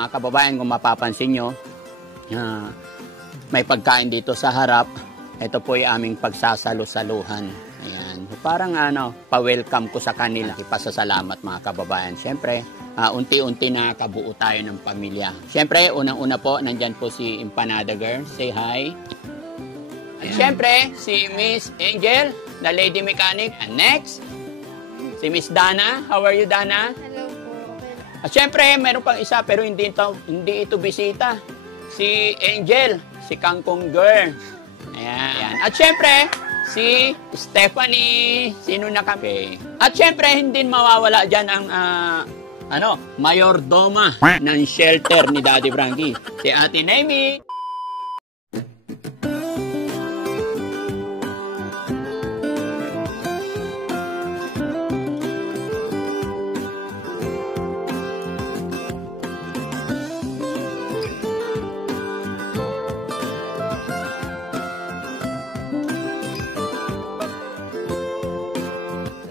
Mga kababayan, kung mapapansin nyo, may pagkain dito sa harap. Ito po ay aming pagsasalo-saluhan. Ayan. Parang pa-welcome ko sa kanila. Ipasasalamat mga kababayan. Siyempre, unti-unti na kabuo tayo ng pamilya. Siyempre, unang-una po, nandyan po si Empanada Girl. Say hi. At siyempre, si Miss Angel, the lady mechanic. And next, si Miss Dana. How are you, Dana? Hello po. At syempre, meron pang isa pero hindi ito bisita. Si Angel, si Kangkong Girl. Ayan. At syempre, si Stephanie. Sino na kami? At syempre, hindi mawawala dyan ang mayordoma ng shelter ni Daddy Frankie. Si Ate Naomi.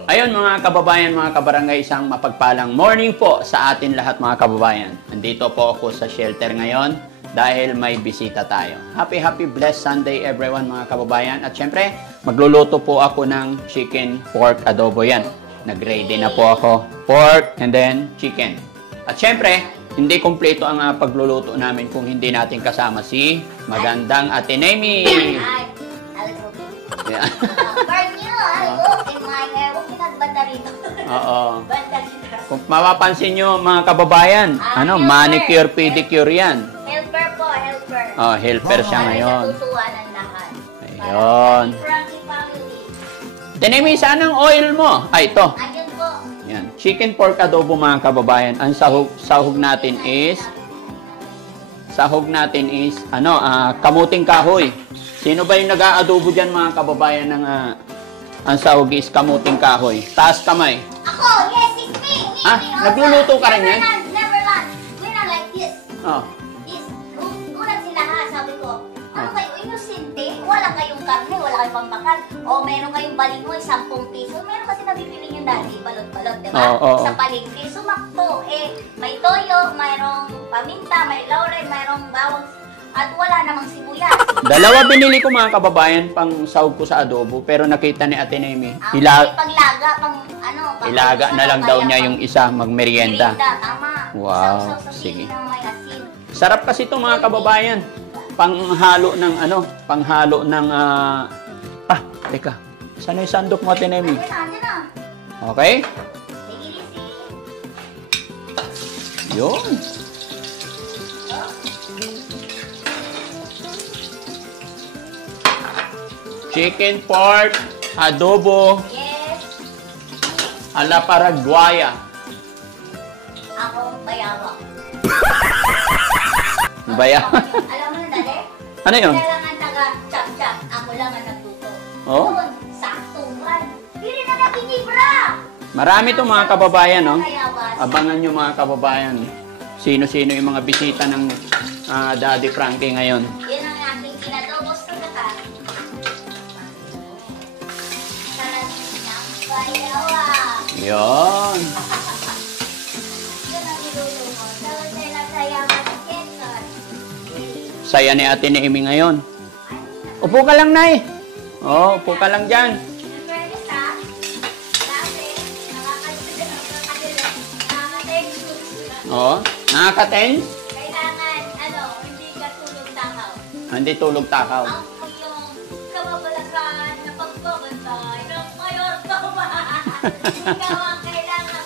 Ayun mga kababayan, mga kabarangay, isang mapagpalang morning po sa atin lahat mga kababayan. Nandito po ako sa shelter ngayon dahil may bisita tayo. Happy blessed Sunday everyone mga kababayan. At syempre, magluluto po ako ng chicken pork adobo yan. Nag-ready na po ako. Pork and then chicken. At syempre, hindi kumpleto ang pagluluto namin kung hindi natin kasama si magandang Ate Naomi. Yeah. Oo. Kung mapapansin nyo mga kababayan, manicure, pedicure yan. Helper po, helper. Oh, helper siya ngayon. Natutuwa ng lahat. Ayun. Frankie family. Tinemi, saan ang oil mo? Ay, ito. Ayun po. Yan. Chicken pork adobo mga kababayan. Ang sahog natin is kamuting kahoy. Sino ba yung nag-aadobo dyan mga kababayan ng ang sahog is kamuting kahoy? Taas kamay. Ako, yes, it's me. Nagluluto ka rin yan? Never lunch. We're not like this. Oh. This, gulat sila ha, sabi ko. Ano kayo, inosente? Wala kayong karne, wala kayong pampakan. O meron kayong balingoy, 10 piso. Meron kasi nabibili yung dati, balot-balot, diba? Sa palengke. Sumakto, may toyo, mayroong paminta, may laurel, mayroong bawang, at wala namang sibuyas. Dalawa binili ko mga kababayan pang sahog ko sa adobo, pero nakita ni Ate Naomi, ilaga na lang daw niya yung isa magmerienda. Tama. Wow, sige. Sarap kasi ito mga kababayan. Panghalo ng teka. Saan yung sandok mo Ate Naomi? Okay? Yun. Chicken pork adobo. Yes. Ala Paraguaya. Ako, bayawa. Bayawa? Alam mo na dali? Ano yun? Kailangan taga-chap-chap. Ako lang ang nagluto. Oh? Doon, saktuhan. Hindi na nakinibra. Marami itong mga kababayan, no? Abangan nyo mga kababayan. Sino-sino yung mga bisita ng Daddy Frankie ngayon. Yan ang aking kinadobo sa kata. Sarap ng bayawa. Yun. Yun ang niluto mo. Tawag na nasayaman ng Quezon. Saya ni Ate Naomi ngayon. Upo ka lang, Nay. Oh, upo ka lang dyan. Oh, nakaka-tense? Kailangan, hindi ka tulog takaw. Hindi tulog takaw. Ang yung kamabalakan na pagbabantay ng mayordomo. Ikaw ang kailangan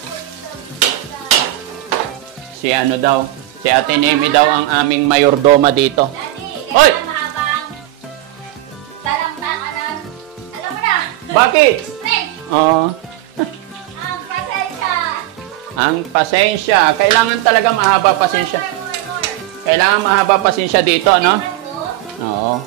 Si Ate Naomi daw ang aming mayordoma dito. Daddy, Hoy! kailangan mahabang talamtakan. Alam mo na. Bakit? Strength. Oh, Ang pasensya. ang pasensya. Kailangan talaga mahaba pasensya. Kailangan mahaba pasensya dito, no? Oo.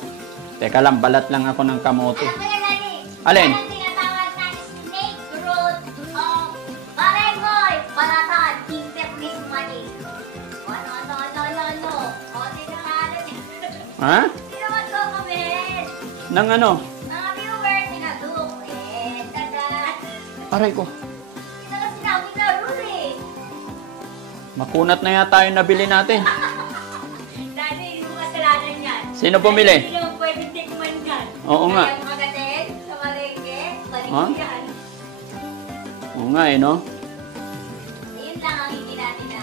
Teka lang, balat lang ako ng kamote. Alam mo yan, Daddy. Alin? Ang tinatawag na snake root of Barengoy, Balatan, Internet Money. Ano. O, tinangalan niya. Ha? Sino mag-comment? Nang ano? Mga viewers, sinaduk. Tada. Aray ko. Sino ka sinabi na rule eh? Makunat na yata yung nabili natin. Dati, yung kasalanan yan. Sino bumili? Hindi naman pwede tikman yan. Oo nga. Kaya mga gaten, sa malengke, balik Huh? yan. Oo nga eh, no? Yun lang ang hindi natin na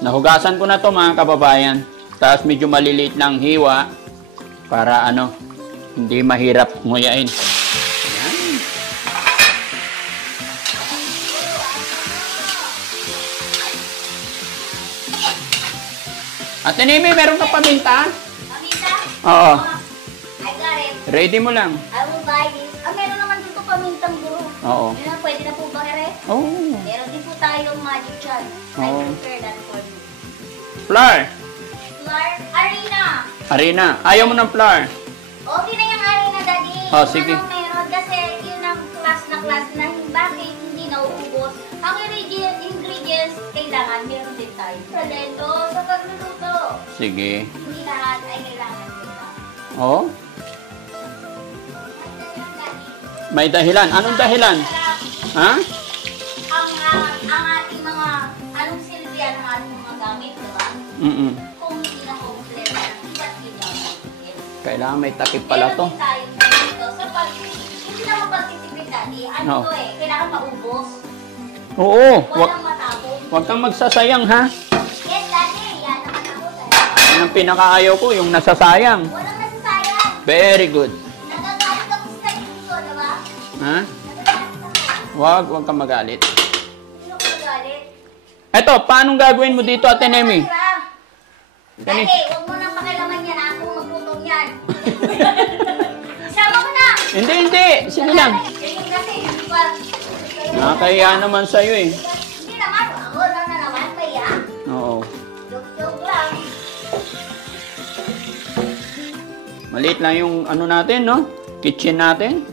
Nahugasan ko na to mga kababayan. Tapos medyo maliliit lang hiwa para ano, hindi mahirap nguyain. Ayan. Ate Nemi, meron ka paminta? Paminta? Oo. I got it. Ready mo lang. I will buy this. Meron naman dito pamintang guro. Oo. Yun na, pwede na po ba, Ere? Oh. Meron din po tayong magic chan. I Oo. prepare that for you. Flour. Flour, arena. Arena. Ayaw mo ng flour. Okay na yung arena, Daddy. Oh, sige. Anong meron? Kasi yun ang class na bakit hindi nauubos. Ang ingredients, kailangan meron din tayo. Talento sa pagluluto. Sige. Hindi lahat ay kailangan nila. Oh. May dahilan. Anong dahilan? Ha? Ang ating mga, anong silbiya ng ating mga gamit, diba? Mm-mm. Kung hindi na kompleto, iba't ibang gamit. Kailangan may takip pala to. Meron din tayo dito. So, pag hindi na magpagtitipid, Daddy, ano No. to eh, kailangan maubos. Oo. Walang matapon. Wag kang magsasayang, ha? Yes, Daddy, yan naman ako, Daddy. Yan ang pinakaayaw ko, yung nasasayang. Walang nasasayang. Very good. Nagagalit ako sa dito, diba? Ha? Nagagalit ako. Wag kang magalit. Sino ko nagalit? Eto, paano gagawin mo dito, Ate Nemi? Daddy, huwag mo nang pakialaman yan, ako magluto yan. Isama mo na. Hindi. Sige lang. Kasi, di ba? Nakakahiya naman sa'yo eh. Hindi naman, ako na naman, kaya. Oo. Joke lang. Maliit lang yung ano natin, no? Kitchen natin.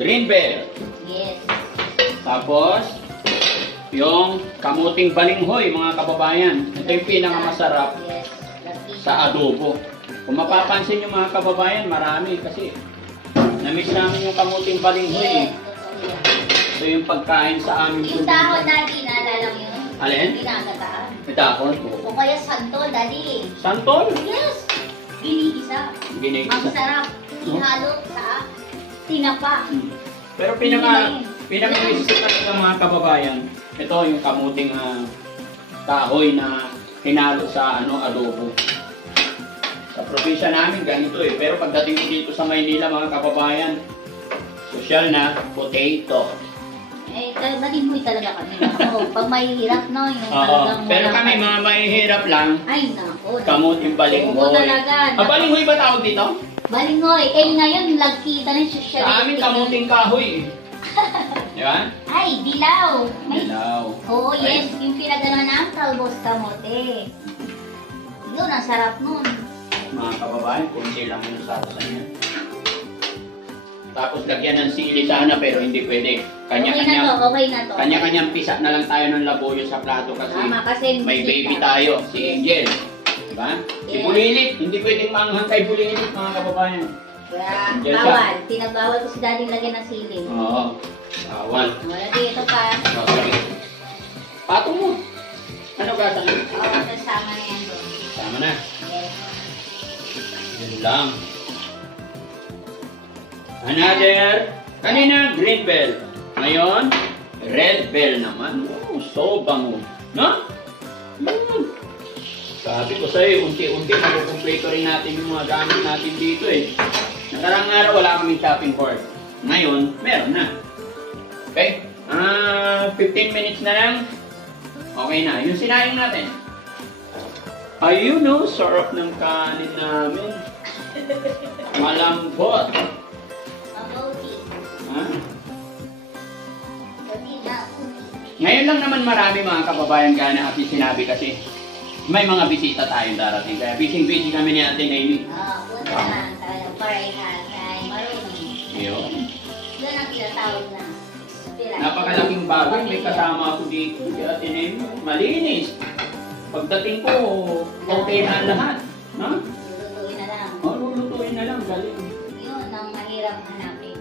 Green bell. Yes. Tapos, yung kamuting balinghoy, mga kababayan. Ito yung pinakamasarap Yes. sa adobo. Kung mapapansin nyo mga kababayan, marami kasi namiss namin yung kamuting balinghoy. Yes. Ito yung pagkain sa amin. Yung dahon, Daddy, naalala mo yun? Alin? Pinagataan. Itapon. O kaya santol, Daddy. Santol? Yes. Ginigisa. Ginigisa. Ang sarap. Ihalo sa tinapa. Pero pinaka-isip talaga mga kababayan, ito yung kamuting kahoy na hinalo sa adobo. Sa probinsya namin ganito eh. Pero pagdating ko dito sa Maynila mga kababayan, social na potato. Eh, malimoy talaga kami. Ako, pag mahihirap, no? Yung Oo. talagang Pero walang- kami mga mahihirap lang, Ay, nako. kamuting balinghoy. Oo, talaga. Balinghoy ba tawag dito? Balingoy. Eh, ngayon, lagkita ng social. Sa amin kamuting kahoy eh. Di ba? Ay, dilaw. May... Dilaw. Oo, yes. Yung pinagano ng talbos kamote. Yun, ang sarap nun. Mga kababayan, kunti lang yung sarsa niya. Tapos lagyan ng sili sana pero hindi pwede. Okay na to, okay na to. Kanya-kanyang pisa na lang tayo ng labuyo sa plato kasi, Tama, kasi may baby tayo, si Angel. Diba? Si Bulilit, hindi pwedeng maanghang kay Bulilit mga kababayan. Kaya, Diyan siya. bawal. Tinagbawal ko si daddy lagyan ng sili. Oo. Bawal. Malagi ito pa. Oh, sorry. Patong mo. Ano gata? Oo, kasama na yan doon. Tama na. Yes. Yun lang. Another. Kanina, green bell. Ngayon, red bell naman. Oh, so bango. No? Sabi ko sa'yo, unti-unti makukumpleto rin natin yung mga gamit natin dito eh. Nakarang araw wala kaming shopping cart. Ngayon, meron na. Okay? 15 minutes na lang. Okay na. Yung sinayang natin. Ayun no, sarap ng kanin namin. Malambot. Mabuti. Ha? Buti na. Ngayon lang naman marami mga kababayan gaya na ating sinabi kasi may mga bisita tayong darating. Kaya busy-busy kami ni Ate Naomi. Oo, buti na. Talagang parehas ay marunong. Yun. Doon ang tinatawag na. Napakalaking bagay. May kasama ako dito. Si Ate Naomi. Malinis. Pagdating ko, okay na lahat. Ha? Lulutuin na lang. O, lulutuin na lang. Galing. Yun ang mahirap hanapin.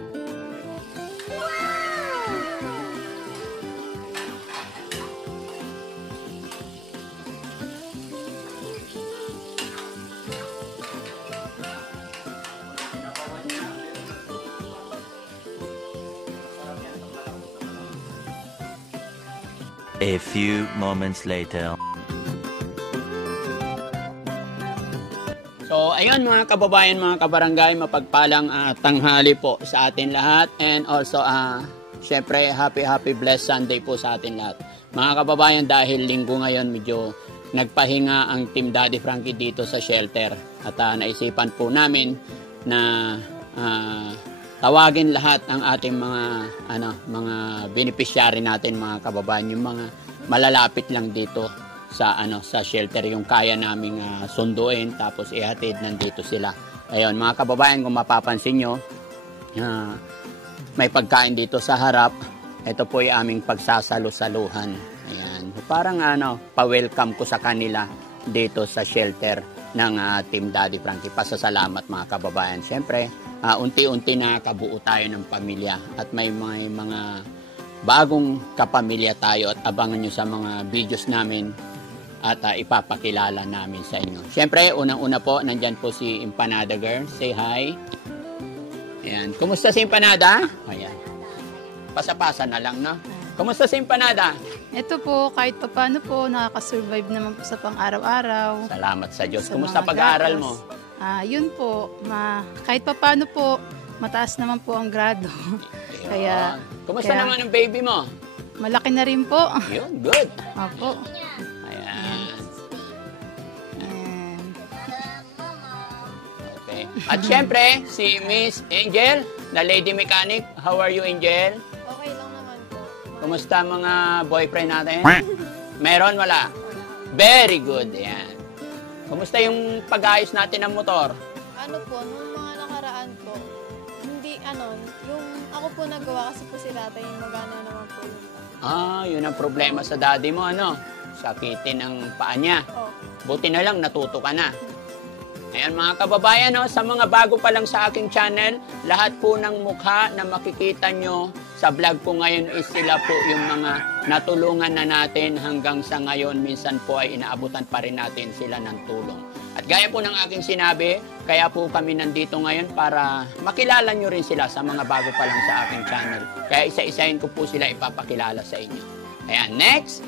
A few moments later. So, ayun mga kababayan, mga kabarangay, mapagpalang tanghali po sa atin lahat. And also, syempre, happy blessed Sunday po sa atin lahat. Mga kababayan, dahil linggo ngayon, medyo nagpahinga ang Team Daddy Frankie dito sa shelter. At naisipan po namin na tawagin lahat ang ating mga beneficiary natin, mga kababayan, yung mga malalapit lang dito sa shelter, yung kaya naming sunduin tapos ihatid, nandito sila. Ayun mga kababayan, kung mapapansin nyo, may pagkain dito sa harap. Ito po yung aming pagsasalo-saluhan. Ayan, parang pa-welcome ko sa kanila dito sa shelter ng Team Daddy Frankie. Pasasalamat mga kababayan. Siyempre, unti-unti nakakabuo tayo ng pamilya at may mga bagong kapamilya tayo at abangan nyo sa mga videos namin at ipapakilala namin sa inyo. Siyempre, unang-una po, nandyan po si Empanada Girl. Say hi. Ayan. Kumusta si Empanada? Ayan. Pasa-pasa na lang, no? Kumusta si Empanada? Ito po, kahit pa paano po, nakaka-survive naman po sa pang-araw-araw. Salamat sa Diyos. Sa Kumusta mga pag-aaral gatas. mo? Yun po, kahit pa paano po, mataas naman po ang grado. Kaya, kumusta naman ang baby mo? malaki na rin po. Yun, good. Opo. Ayan. Ayan. Okay. At syempre, si Miss Angel, na lady mechanic. How are you, Angel? Okay lang naman po. Kumusta mga boyfriend natin? Meron, wala? Very good. Ayan. Kumusta yung pag-ayos natin ng motor? Ano po, nung mga nakaraan po, hindi, yung ako po nagawa kasi po si tatay yung magana naman po yun. Yun ang problema sa daddy mo, sakitin ang paa niya. Oh, Buti na lang, natuto ka na. Ayan mga kababayan, sa mga bago pa lang sa aking channel, lahat po ng mukha na makikita nyo sa vlog ko ngayon is sila po yung mga natulungan na natin hanggang sa ngayon. Minsan po ay inaabutan pa rin natin sila ng tulong. At gaya po ng aking sinabi, kaya po kami nandito ngayon para makilala nyo rin sila sa mga bago pa lang sa aking channel. Kaya isa-isahin ko po sila ipapakilala sa inyo. Ayan, next,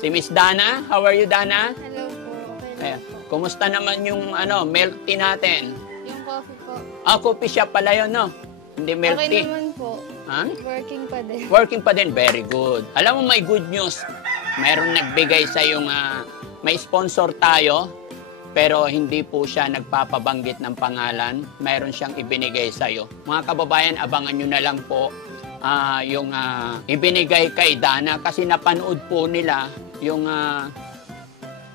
si Miss Dana. How are you, Dana? hello po. Okay Ayan. lang po. Kumusta naman yung milk tea natin? Yung coffee po. Coffee shop pala yun, no? Hindi milk Okay tea. naman po. Ha? Working pa din. Working pa din, very good. Alam mo, may good news. Mayroon nagbigay sa yung may sponsor tayo, pero hindi po siya nagpapabanggit ng pangalan. Mayroon siyang ibinigay sa iyo. Mga kababayan, abangan nyo na lang po yung ibinigay kay Dana kasi napanood po nila yung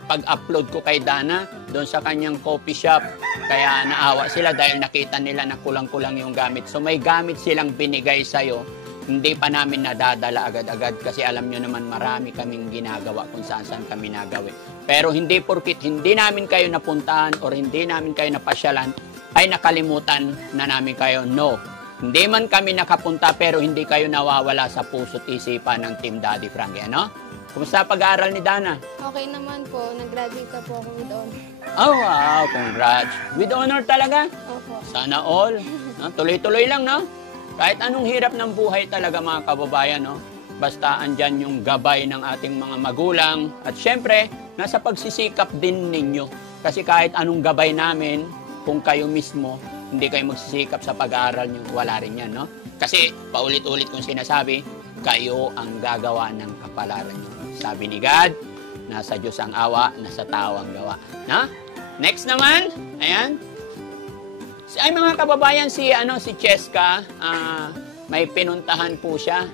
pag-upload ko kay Dana. doon sa kanyang coffee shop. Kaya naawa sila dahil nakita nila na kulang-kulang yung gamit. So may gamit silang binigay sa'yo. Hindi pa namin nadadala agad-agad kasi alam nyo naman marami kaming ginagawa kung saan-saan kami nagawin. Pero hindi porkit hindi namin kayo napuntahan or hindi namin kayo napasyalan, ay nakalimutan na namin kayo. No. Hindi man kami nakapunta pero hindi kayo nawawala sa puso't isipan ng Team Daddy Frankie. Ano? Kumusta pag-aaral ni Dana? Okay naman po. Nag-graduate na po ako with honor. Oh, wow. Congrats. With honor talaga? Opo. Sana all. No? Tuloy-tuloy lang, no? Kahit anong hirap ng buhay talaga, mga kababayan, no? Basta andyan yung gabay ng ating mga magulang. At syempre, nasa pagsisikap din ninyo. Kasi kahit anong gabay namin, kung kayo mismo, hindi kayo magsisikap sa pag-aaral nyo, wala rin yan, no? Kasi, paulit-ulit kong sinasabi, kayo ang gagawa ng kapalaran nyo. Sabi ni God, nasa Diyos ang awa, nasa tao ang gawa. Na? Next naman, ayan. Ay mga kababayan, si Cheska, may pinuntahan po siya.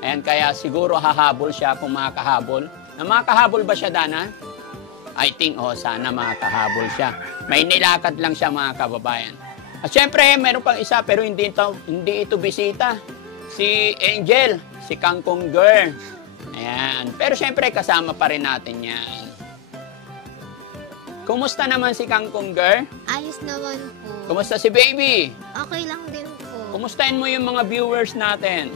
Ayan, kaya siguro hahabol siya kung makakahabol. Na makakahabol ba siya, Dana? I think, sana makakahabol siya. May nilakad lang siya, mga kababayan. At syempre, meron pang isa, pero hindi ito bisita. Si Angel, si Kangkong Girl. Ayan. Pero syempre, kasama pa rin natin yan. Kumusta naman si Kangkong Girl? Ayos naman po. Kumusta si Baby? Okay lang din po. Kumustahin mo yung mga viewers natin?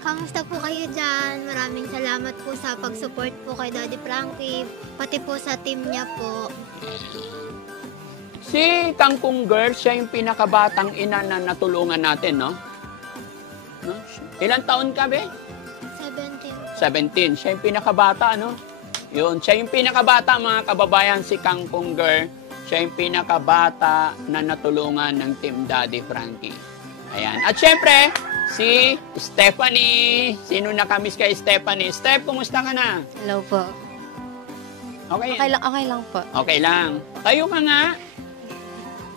Kamusta po kayo dyan? Maraming salamat po sa pag-support po kay Daddy Frankie. Pati po sa team niya po. Si Kangkong Girl, siya yung pinakabatang ina na natulungan natin, no? Ilang taon ka, be? 17. 17. Siya yung pinakabata, no? Yun, siya yung pinakabata, mga kababayan, si Kangkong Girl. Siya yung pinakabata na natulungan ng Team Daddy Frankie. Ayan. At syempre, si Stephanie. Sino nakamiss kay Stephanie? Steph, kumusta ka na? Hello po. Okay. Okay lang po. Okay lang. Tayo ka nga.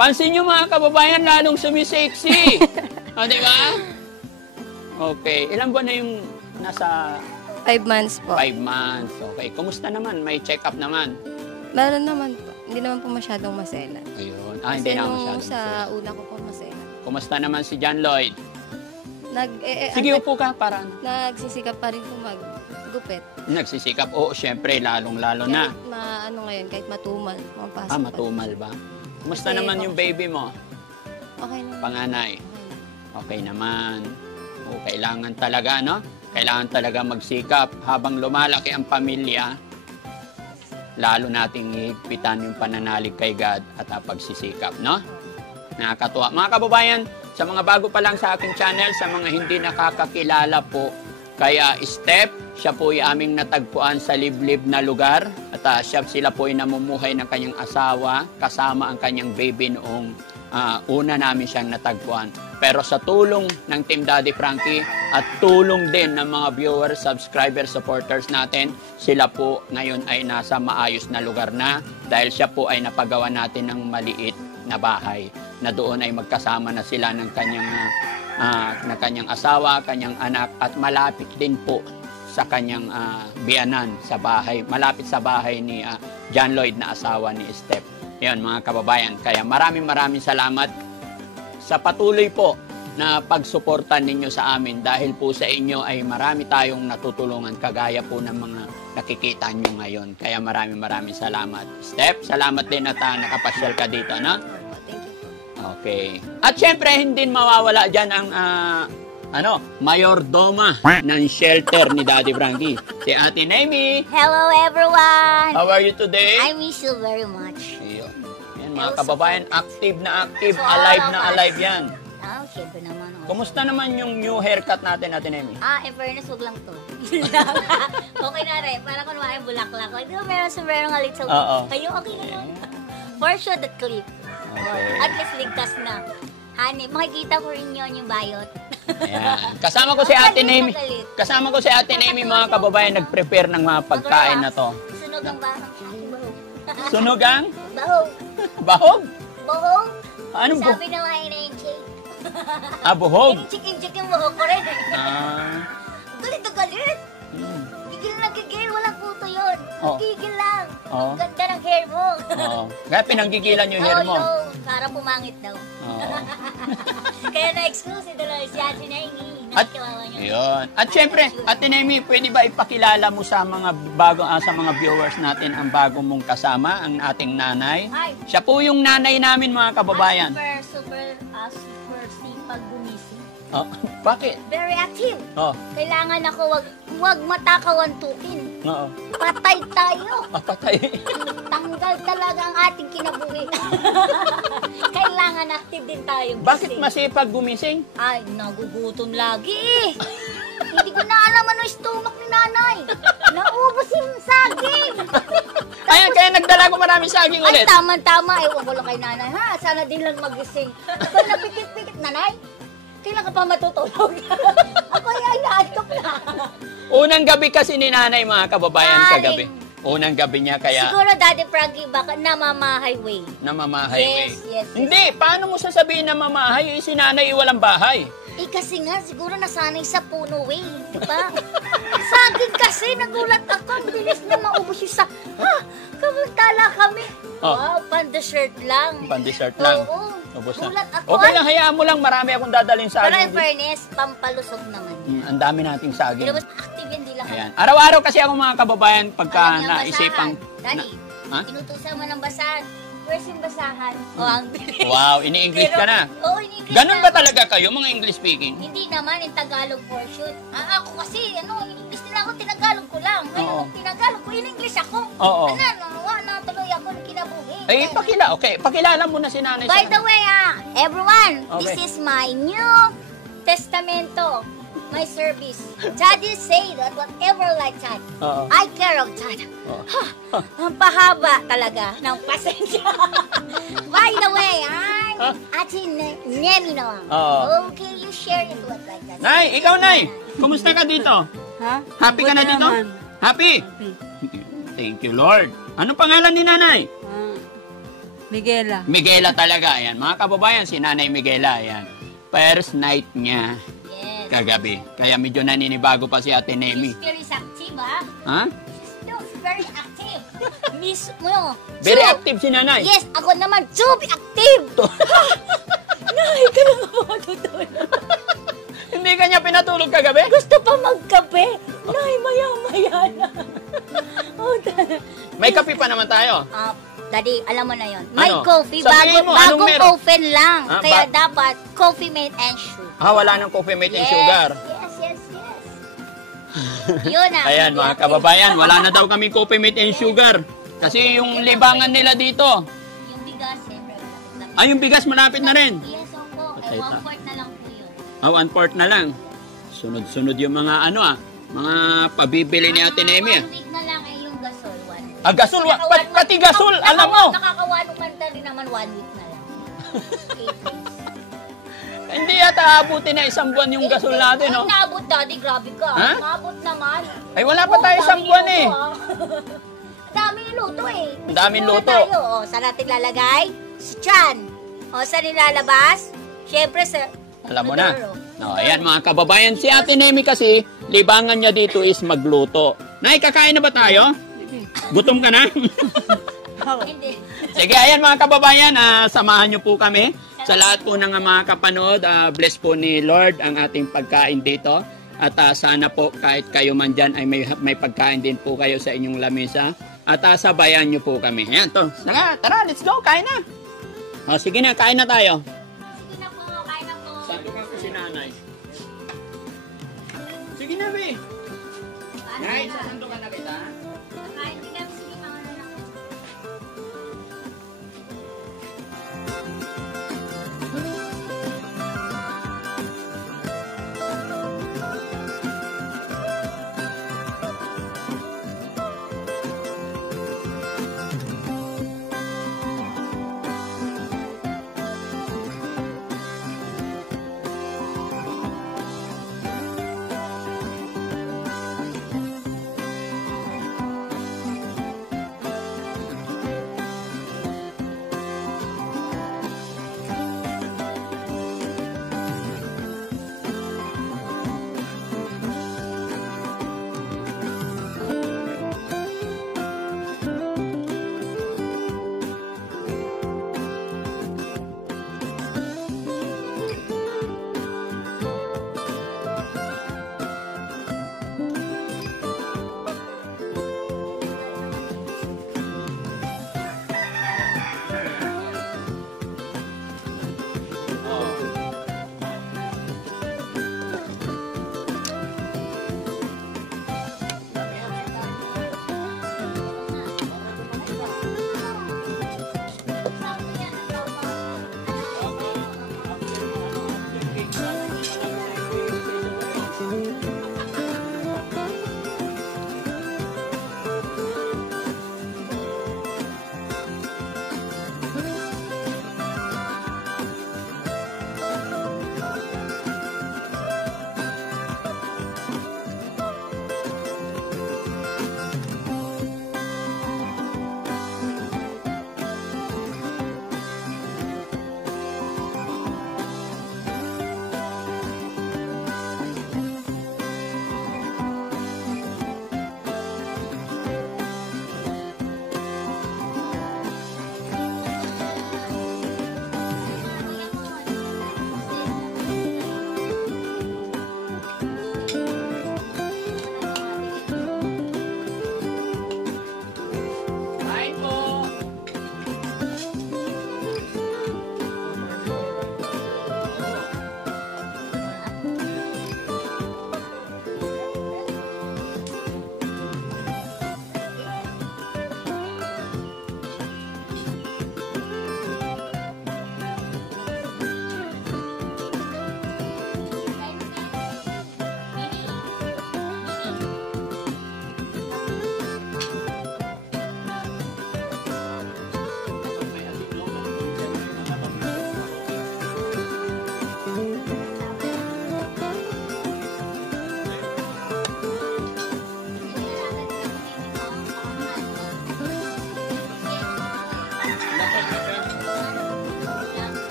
Pansin nyo, mga kababayan, lalong sumisexy. O, di ba? Okay. Ilan buwan na yung nasa... 5 months po. 5 months. Okay. Kumusta naman? May check-up naman. Meron naman po. Hindi naman po masyadong masela. Ayun. Hindi na masyadong sa una ko po masela. Kumusta naman si John Lloyd? Sige, upo ka para... Nagsisikap pa rin po maggupit. Nagsisikap. Oo, syempre, lalong-lalo na. Kahit kahit matumal. Matumal ba? Kumusta Kasi naman yung baby mo? Okay naman. Panganay? Okay naman. O, kailangan talaga, no? Kailangan talaga magsikap. Habang lumalaki ang pamilya, lalo nating higpitan yung pananalig kay God at pagsisikap, no? Nakakatuwa. Mga kababayan, sa mga bago pa lang sa aking channel, sa mga hindi nakakakilala po, kaya Steph, siya po ay aming natagpuan sa liblib na lugar at sila po ay namumuhay ng kanyang asawa kasama ang kanyang baby noong una namin siyang natagpuan. Pero sa tulong ng Team Daddy Frankie at tulong din ng mga viewers, subscribers, supporters natin, sila po ngayon ay nasa maayos na lugar na dahil siya po ay napagawa natin ng maliit na bahay na doon ay magkasama na sila ng kanyang asawa, kanyang anak at malapit din po sa kanyang biyanan sa bahay, malapit sa bahay ni John Lloyd na asawa ni Steph. Yan mga kababayan, kaya maraming salamat sa patuloy po na pagsuporta ninyo sa amin dahil po sa inyo ay marami tayong natutulungan kagaya po ng mga nakikita nyo ngayon. Kaya maraming salamat. Steph, salamat din at nakapasyal ka dito, no? Thank you po. Okay. At syempre, hindi mawawala dyan ang mayordoma ng shelter ni Daddy Frankie. Si Ate Nemi. Hello everyone! How are you today? I miss you very much. Ayun. Yan, mga kababayan, active na active, alive na alive yan. Siyempre naman. Kumusta naman yung new haircut natin, Ate Nemi? In fairness, wag lang to. Okay na rin. Para kunwari bulaklak. Di ba meron sombrero nga little? Kayo, okay na yun. For sure, the clip. Okay. At least ligtas na. Honey, makikita ko rin yun yung bayot. Ayan. Kasama ko si Ate Nemi. Kasama ko si Ate Nemi, mga kababayan, nag-prepare ng mga pagkain na to. Sunog ang bahog. Sunog ang? Bahog. Bahog? Bahog? Anong bahog? Sabi na nga na-enchik. Buhog? Inchik-inchik yung bahog ko rin. Ah. Galit na galit. Nagigil, walang puto yun. Oh. Nagigil lang. Oh. Ang ganda ng hair mo. Oo. Kaya pinanggigilan yung hair mo. Oo, para pumangit daw. Oo. Kaya na-exclusive na lang si Ate Naimi. At, yun. At syempre, Ate Naimi, pwede ba ipakilala mo sa mga sa mga viewers natin ang bago mong kasama, ang ating nanay? Hi. Siya po yung nanay namin, mga kababayan. Super sipag gumising. Oh, bakit? Very active. Oh, Kailangan ako wag matakawantukin. oo. Patay tayo. Patay. Tanggal talaga ang ating kinabuhi. Kailangan active din tayo. Bakit gising. masipag gumising? Ay, nagugutom lagi eh. Hindi ko na alam ano yung stomach ni nanay. Naubos yung saging. Ayan, kaya nagdala ko maraming saging Ay, ulit. tama-tama. Ewan ko lang kay nanay, ha? Sana din lang magising. Pag napikit-pikit, nanay, kailan ka pa matutulog? Ako ay naantok na. Unang gabi kasi ni nanay, mga kababayan, Ay. kagabi. Unang gabi niya, kaya Siguro, Daddy Frankie, baka namamahighway. namamahay. Yes. Hindi, paano mo sasabihin na mamahay? Eh, si nanay walang bahay. Eh, kasi nga, siguro nasanay sa puno way. Diba? Saging kasi, nagulat ako. Ang bilis na maubos yung sa... Ha? Kamagtala kami. Oh. Wow, pan-dessert lang. Pan-dessert lang. Oo. Ubos na. Gulat ako. Okay lang, hayaan mo lang. Marami akong dadalhin sa Pero in akin. fairness, pampalusog naman. Ang dami nating saging. Pero mas active yan, di lahat. Ayan. Araw-araw kasi ako, mga kababayan, pagka Alam niyo ang naisipang... basahan. Daddy, Ha? inutusan mo ng basahan. Where's yung basahan? O, ang bilis. Wow, ini-English ka na. Oo, in-English Ganun na. ba talaga kayo, mga English speaking? Hindi naman, in Tagalog portion. Ako kasi, in-English nila ako, tinagalog ko lang. Oo. Ngayon, tinagalog ko, in-English ako. Oo. Na tuloy ako ng kinabuhi. Eh, pakilala mo na si nanay. By the way, everyone, Okay. this is my new testamento. My service. Daddy say that whatever like that, Oo. I care of that. Oo. Ang pahaba talaga ng pasensya. By the way, I'm Ate Nemi no. Oo. Okay, you share it with like that. Nay, ikaw, Nay. Kumusta ka dito? Ha? Happy ka na dito? Happy? Thank you, Lord. Anong pangalan ni nanay? Miguela. Miguela talaga. Ayan. Mga kababayan, si nanay Miguela. Ayan. First night niya Yes. kagabi. Kaya medyo naninibago pa si Ate Nemi. She's very active, ha? Ha? She's very active. Miss mo. Very So, active si nanay. Yes, ako naman, super active. Nay, ka na nga matutulog. Hindi ka niya pinatulog kagabi? Gusto pa magkape. Nay, maya-maya na. May kape pa naman tayo. Daddy, alam mo na yon. May Ano? coffee, Sabihin mo, anong bagong meron? coffee lang. Ah, Kaya dapat coffee mate and sugar. Wala nang coffee mate and sugar. Yes. Yun na. Ayan, mga kababayan, wala na daw kami coffee mate and sugar. Kasi yung libangan nila dito. Yung bigas, siyempre. Yung bigas malapit na rin. Yes, opo. Patay ta. 1/4 na lang po yun. 1/4 na lang. Sunod-sunod yung mga mga pabibili ni Ate Nemi. 1 week na lang yung gasol. 1 week. Gasol, pati gasol, alam mo. Nakakawano kanta rin naman 1 week na lang. 8 days. Hindi yata abutin na isang buwan yung gasol natin, no? Ay, naabot, Daddy. Grabe ka. Ha? Naabot naman. Ay, wala pa tayo isang buwan eh. Daming luto eh. Ang daming Muna luto. Tayo. Saan natin lalagay? Sa tiyan. Saan nilalabas? Siyempre sa... Alam mo na. Maduro. No, ayan mga kababayan, si Ate Nemi kasi, libangan niya dito is magluto. Nay, kakain na ba tayo? Gutom ka na? Hindi. Sige, ayan mga kababayan, samahan niyo po kami. Sa lahat po ng mga kapanood, bless po ni Lord ang ating pagkain dito. At sana po kahit kayo man dyan ay may pagkain din po kayo sa inyong lamesa. At sabayan niyo po kami. Ayan to. Tara, let's go, kain na. Sige na, kain na tayo. Sige na po, kain na po. Sabi ka po si nanay. Sige na, be. Nay, sasando ka na kita. Kain din kami. Sige, mga anak.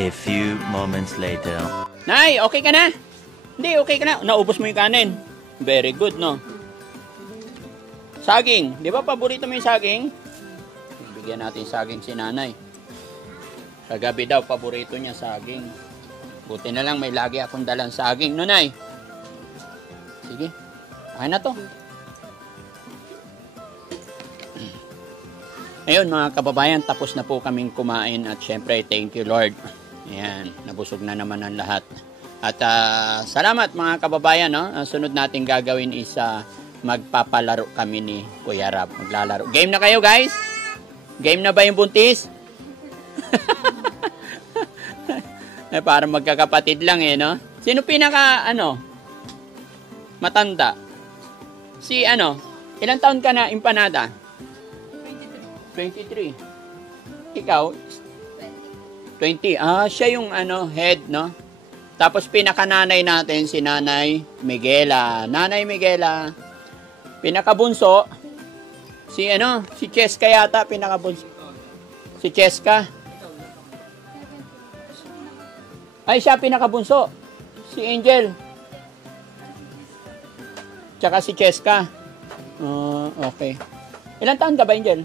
A few moments later. Nay, okay ka na? Hindi, okay ka na. Naubos mo yung kanin. Very good, no? Saging. Di ba paborito mo yung saging? Bigyan natin saging si nanay. Kagabi daw, paborito niya saging. Buti na lang may lagi akong dalang saging, no, Nay? Sige. Akin na to. Ayun, mga kababayan, tapos na po kaming kumain at syempre, thank you, Lord. Ayan, nabusog na naman ang lahat. At salamat, mga kababayan, no? Ang sunod natin gagawin is magpapalaro kami ni Kuya Rab. Maglalaro. Game na kayo, guys? Game na ba yung buntis? Para magkakapatid lang no? Sino pinaka, matanda? Si, ilang taon ka na, Empanada? 23. Ikaw? 20. Siya yung, head, no? Tapos pinakananay natin, si Nanay Miguela. Nanay Miguela. Pinakabunso, si Cheska yata, pinakabunso. Si Cheska. Ay, siya pinakabunso. Si Angel. Tsaka si Cheska. Okay. Ilan taon ka ba, Angel?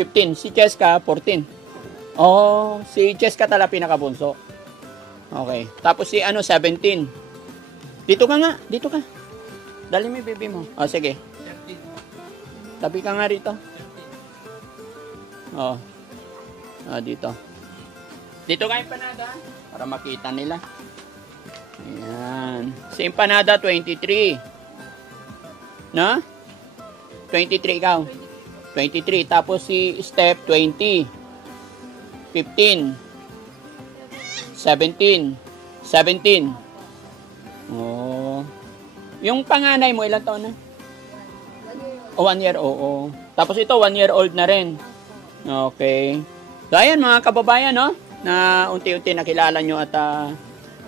15. Si Cheska, 14. Si Cheska tala pinakabunso. Okay. Tapos si 17. Dito ka nga. Dito ka. Dali mo yung baby mo. Sige. Tabi ka nga rito. Dito. Dito ka, Empanada. Para makita nila. Ayan. Si Empanada, 23. No? 23 ikaw. 23. Tapos si Steph, 20. 15. 17. 17. Yung panganay mo, ilang taon na? 1 year, oo. Tapos ito, 1 year old na rin. Okay. So, ayan mga kababayan, no? Na unti-unti nakilala nyo at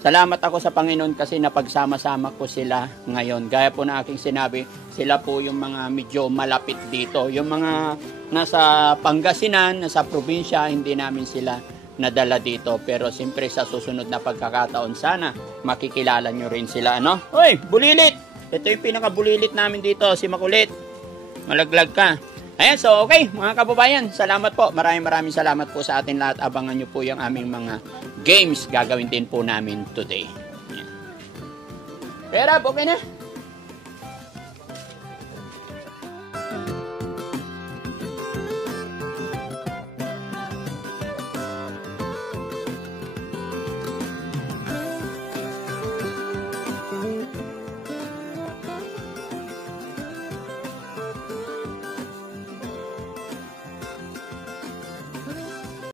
salamat ako sa Panginoon kasi napagsama-sama ko sila ngayon. Gaya po na aking sinabi, sila po yung mga medyo malapit dito. Yung mga nasa Pangasinan, nasa probinsya, hindi namin sila nadala dito. Pero siyempre sa susunod na pagkakataon, sana makikilala nyo rin sila, no? Hoy, bulilit! Ito yung pinaka-bulilit namin dito, si Makulit. Malaglag ka. Ayan, so okay, mga kababayan, salamat po. Maraming salamat po sa atin lahat. Abangan nyo po yung aming mga games gagawin din po namin today. Ayan. Pero, okay na.